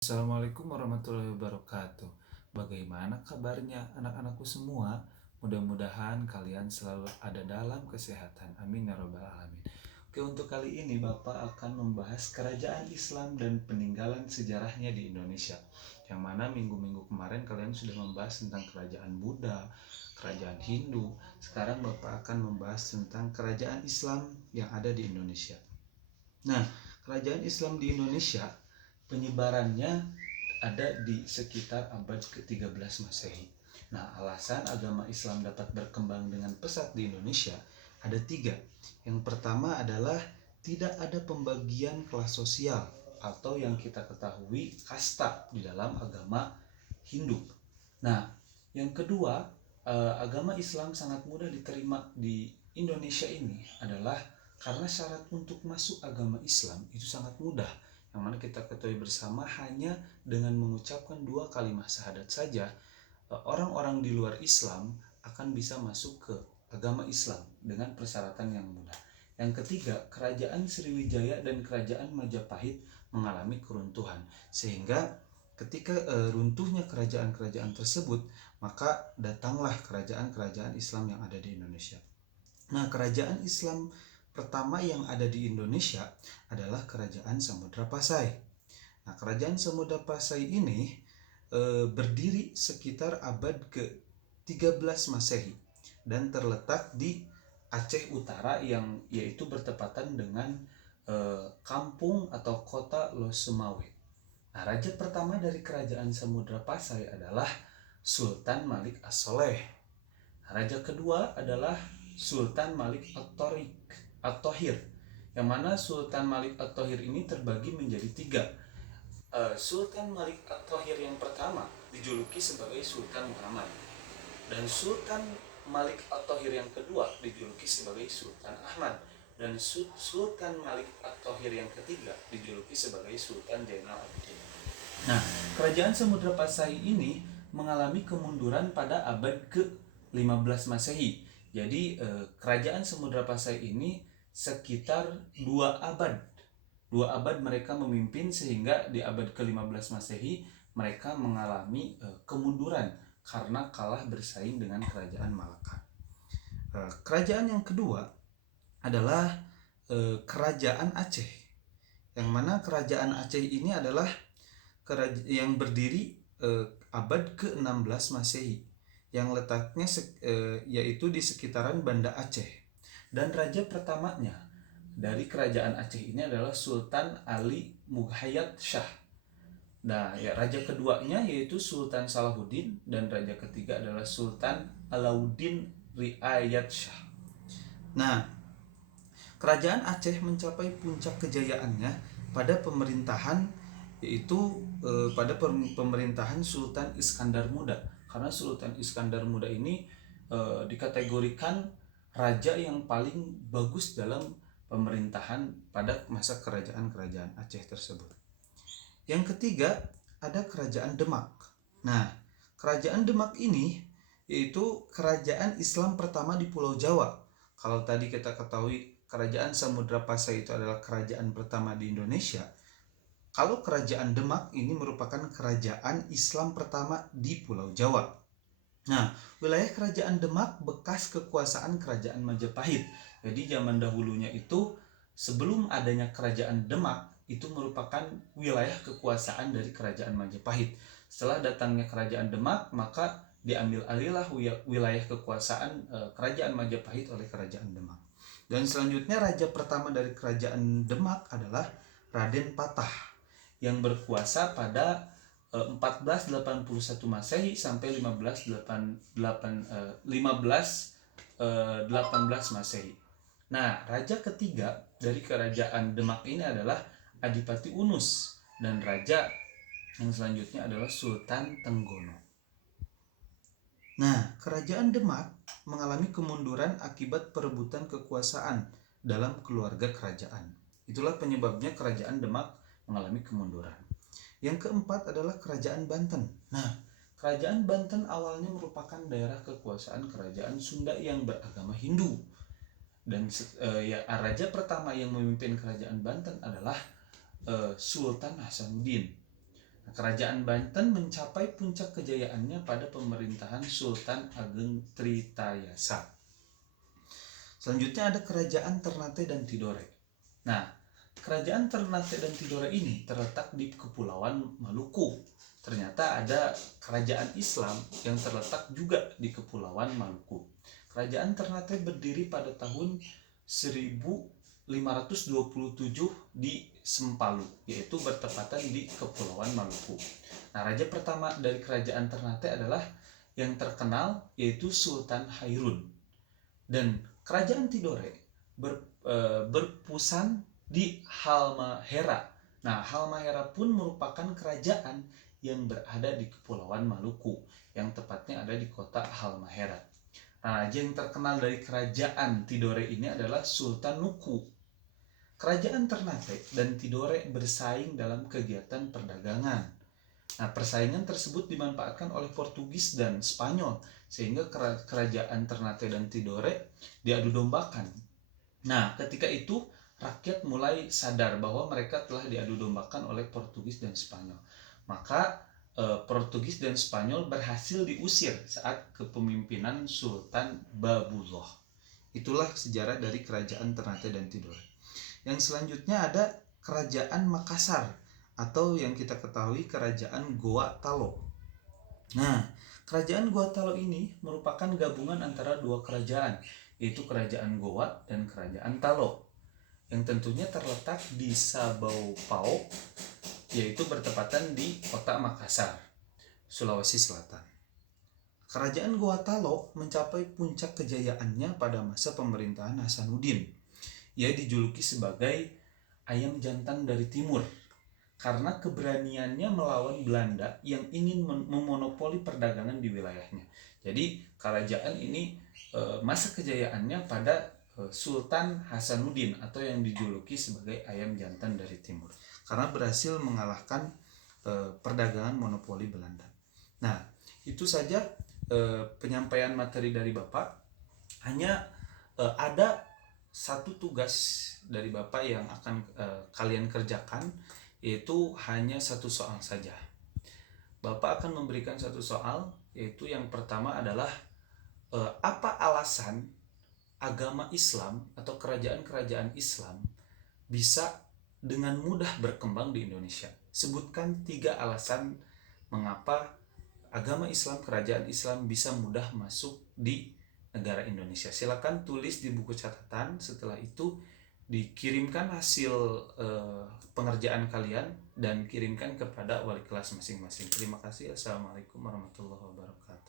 Assalamualaikum warahmatullahi wabarakatuh. Bagaimana kabarnya anak-anakku semua? Mudah-mudahan kalian selalu ada dalam kesehatan. Amin ya rabbal alamin. Oke, untuk kali ini Bapak akan membahas kerajaan Islam dan peninggalan sejarahnya di Indonesia. Yang mana minggu-minggu kemarin kalian sudah membahas tentang kerajaan Buddha, kerajaan Hindu. Sekarang Bapak akan membahas tentang kerajaan Islam yang ada di Indonesia. Nah, kerajaan Islam di Indonesia penyebarannya ada di sekitar abad ke-13 Masehi. Nah, alasan agama Islam dapat berkembang dengan pesat di Indonesia ada tiga. Yang pertama adalah tidak ada pembagian kelas sosial atau yang kita ketahui kasta di dalam agama Hindu. Nah, yang kedua, agama Islam sangat mudah diterima di Indonesia ini adalah karena syarat untuk masuk agama Islam itu sangat mudah, yang mana kita ketahui bersama hanya dengan mengucapkan 2 kalimat syahadat saja orang-orang di luar Islam akan bisa masuk ke agama Islam dengan persyaratan yang mudah. Yang ketiga, kerajaan Sriwijaya dan kerajaan Majapahit mengalami keruntuhan, sehingga ketika runtuhnya kerajaan-kerajaan tersebut, maka datanglah kerajaan-kerajaan Islam yang ada di Indonesia. Nah, kerajaan Islam pertama yang ada di Indonesia adalah kerajaan Samudra Pasai. Nah, kerajaan Samudra Pasai ini berdiri sekitar abad ke-13 Masehi dan terletak di Aceh Utara yang yaitu bertepatan dengan kampung atau kota Losemawe. Nah, raja pertama dari kerajaan Samudra Pasai adalah Sultan Malik As-Soleh. Raja kedua adalah Sultan Malik At-Thohir, yang mana Sultan Malik At-Thohir ini terbagi menjadi tiga. Sultan Malik At-Thohir yang pertama dijuluki sebagai Sultan Muhammad, dan Sultan Malik At-Thohir yang kedua dijuluki sebagai Sultan Ahmad, dan Sultan Malik At-Thohir yang ketiga dijuluki sebagai Sultan Zainal Abidin. Nah, kerajaan Samudra Pasai ini mengalami kemunduran pada abad ke-15 Masehi. Jadi kerajaan Samudra Pasai ini sekitar 2 abad mereka memimpin, sehingga di abad ke-15 Masehi mereka mengalami kemunduran karena kalah bersaing dengan kerajaan Malaka. Kerajaan yang kedua adalah kerajaan Aceh, yang mana kerajaan Aceh ini adalah yang berdiri abad ke-16 Masehi, yang letaknya yaitu di sekitaran Banda Aceh. Dan raja pertamanya dari kerajaan Aceh ini adalah Sultan Ali Mughayat Shah. Nah, ya, raja keduanya yaitu Sultan Salahuddin, dan raja ketiga adalah Sultan Alauddin Riayat Shah. Nah, kerajaan Aceh mencapai puncak kejayaannya pada pemerintahan yaitu pada pemerintahan Sultan Iskandar Muda, karena Sultan Iskandar Muda ini dikategorikan raja yang paling bagus dalam pemerintahan pada masa kerajaan-kerajaan Aceh tersebut. Yang ketiga ada kerajaan Demak. Nah, kerajaan Demak ini yaitu kerajaan Islam pertama di Pulau Jawa. Kalau tadi kita ketahui kerajaan Samudra Pasai itu adalah kerajaan pertama di Indonesia, kalau kerajaan Demak ini merupakan kerajaan Islam pertama di Pulau Jawa. Nah, wilayah kerajaan Demak bekas kekuasaan kerajaan Majapahit. Jadi zaman dahulunya itu, sebelum adanya kerajaan Demak, itu merupakan wilayah kekuasaan dari kerajaan Majapahit. Setelah datangnya kerajaan Demak, maka diambil alihlah wilayah kekuasaan kerajaan Majapahit oleh kerajaan Demak. Dan selanjutnya raja pertama dari kerajaan Demak adalah Raden Patah, yang berkuasa pada 1481 Masehi sampai 1518 Masehi. Nah, raja ketiga dari kerajaan Demak ini adalah Adipati Unus, dan raja yang selanjutnya adalah Sultan Tenggono. Nah, kerajaan Demak mengalami kemunduran akibat perebutan kekuasaan dalam keluarga kerajaan. Itulah penyebabnya kerajaan Demak mengalami kemunduran. Yang keempat adalah kerajaan Banten. Nah, kerajaan Banten awalnya merupakan daerah kekuasaan kerajaan Sunda yang beragama Hindu. Dan raja pertama yang memimpin kerajaan Banten adalah Sultan Hasanuddin. Nah, Kerajaan Banten mencapai puncak kejayaannya pada pemerintahan Sultan Ageng Tritayasa. Selanjutnya ada Kerajaan Ternate dan Tidore. Nah, Kerajaan Ternate dan Tidore ini terletak di Kepulauan Maluku. Ternyata ada kerajaan Islam yang terletak juga di Kepulauan Maluku. Kerajaan Ternate berdiri pada tahun 1527 di Sempalu, yaitu bertepatan di Kepulauan Maluku. Nah, raja pertama dari Kerajaan Ternate adalah yang terkenal, yaitu Sultan Hairun. Dan Kerajaan Tidore berpusat di Halmahera. Nah, Halmahera pun merupakan kerajaan yang berada di Kepulauan Maluku, yang tepatnya ada di kota Halmahera. Nah, raja yang terkenal dari Kerajaan Tidore ini adalah Sultan Nuku. Kerajaan Ternate dan Tidore bersaing dalam kegiatan perdagangan. Nah, persaingan tersebut dimanfaatkan oleh Portugis dan Spanyol, sehingga kerajaan Ternate dan Tidore diadu dombakan. Nah, ketika itu rakyat mulai sadar bahwa mereka telah diadu dombakan oleh Portugis dan Spanyol. Maka Portugis dan Spanyol berhasil diusir saat kepemimpinan Sultan Babullah. Itulah sejarah dari Kerajaan Ternate dan Tidore. Yang selanjutnya ada Kerajaan Makassar, atau yang kita ketahui Kerajaan Goa Talo. Nah, Kerajaan Goa Talo ini merupakan gabungan antara dua kerajaan, yaitu Kerajaan Goa dan Kerajaan Talo, yang tentunya terletak di Sabau Pau, yaitu bertepatan di kota Makassar, Sulawesi Selatan. Kerajaan Goa Talo mencapai puncak kejayaannya pada masa pemerintahan Hasanuddin. Ia dijuluki sebagai ayam jantan dari timur karena keberaniannya melawan Belanda yang ingin memonopoli perdagangan di wilayahnya. Jadi kerajaan ini masa kejayaannya pada Sultan Hasanuddin, atau yang dijuluki sebagai ayam jantan dari timur, karena berhasil mengalahkan perdagangan monopoli Belanda. Nah, itu saja penyampaian materi dari Bapak. Hanya ada satu tugas dari Bapak yang akan kalian kerjakan, yaitu hanya satu soal saja. Bapak akan memberikan satu soal, yaitu yang pertama adalah apa alasan agama Islam atau kerajaan-kerajaan Islam bisa dengan mudah berkembang di Indonesia. Sebutkan 3 alasan mengapa agama Islam, kerajaan Islam bisa mudah masuk di negara Indonesia. Silakan tulis di buku catatan. Setelah itu dikirimkan hasil pengerjaan kalian dan kirimkan kepada wali kelas masing-masing. Terima kasih. Assalamualaikum warahmatullahi wabarakatuh.